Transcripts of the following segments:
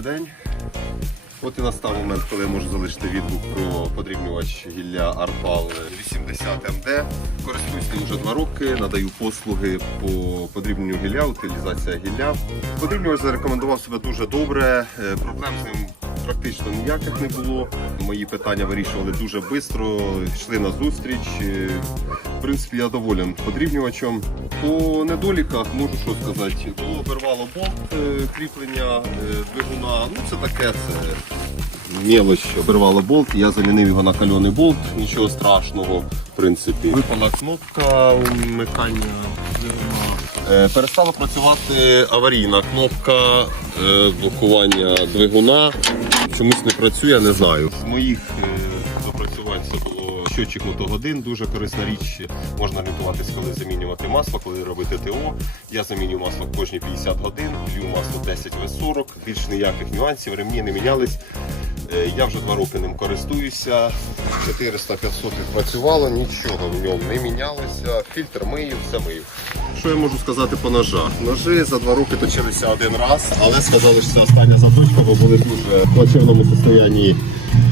день. От і настав момент, коли я можу залишити відгук про подрібнювач гілля Арпал 80 МД. Користуюсь ним вже два роки, надаю послуги по подрібненню гілля, утилізація гілля. Подрібнювач зарекомендував себе дуже добре, е, проблем з ним практично ніяких не було. Мої питання вирішували дуже швидко, йшли на зустріч. Е, В принципі, я доволен подрібнювачем. По недоліках можу що сказати. Було обірвало болт е, кріплення е, двигуна. Ну це таке, це мелоч обірвало болт. Я замінив його на кальоний болт, нічого страшного, в принципі. Випала кнопка вмикання. Перестала працювати аварійна кнопка блокування двигуна. Чомусь не працює, не знаю. З моїх е, допрацювань це було щотчик мотогодин, дуже корисна річ. Можна орієнтуватись, коли замінювати масло, коли робити ТО. Я замінюю масло кожні 50 годин, лью масло 10 В40, більш ніяких нюансів, ремні не мінялись. Е, Я вже два роки ним користуюся. 400-500 відпрацювало, нічого в ньому не мінялося. Фільтр мию, все мию. Що я можу сказати по ножах? Ножи за два роки точилися один раз, але сказали, що це остання заточка, бо були дуже в плачевному стані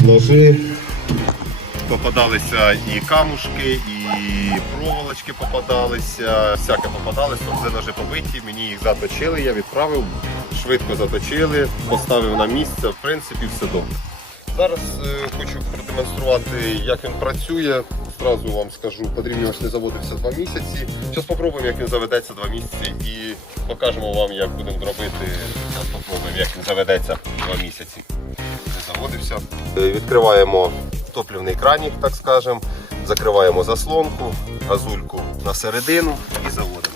ножи. Попадалися і камушки, і проволочки попадалися, всяке попадалося, були ножи побиті, мені їх заточили, я відправив, швидко заточили, поставив на місце, в принципі, все добре. Зараз е, хочу продемонструвати, як він працює. Зразу вам скажу, подрівнювач не заводився два місяці. Зараз спробуємо, як він заведеться два місяці і покажемо вам, як будемо робити. Зараз спробуємо, як він заведеться два місяці. Не заводився. Е, Відкриваємо топливний кранік, так скажемо. Закриваємо заслонку, газульку на середину і заводимо.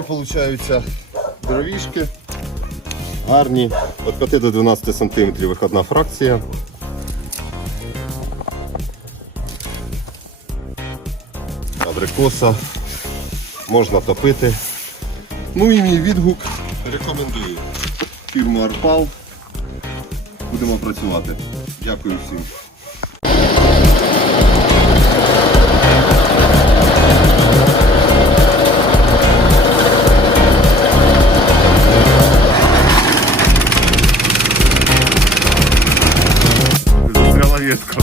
Такі получаються дровішки. Гарні. Від 5 до 12 см виходна фракція. Абрикоса. Можна топити. Ну і мій відгук. Рекомендую. Фірму Арпал. Будемо працювати. Дякую всім. Застряла ветка.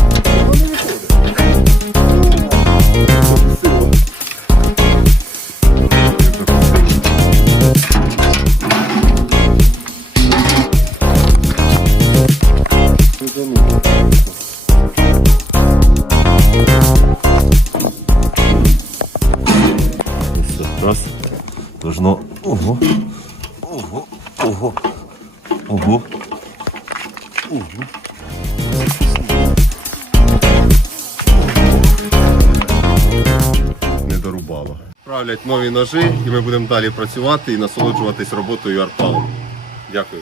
Раз. Должно. Ого. Ого. Ого. Ого. не дорубало. Правлять нові ножі, і ми будемо далі працювати і насолоджуватись роботою арпалом. Дякую.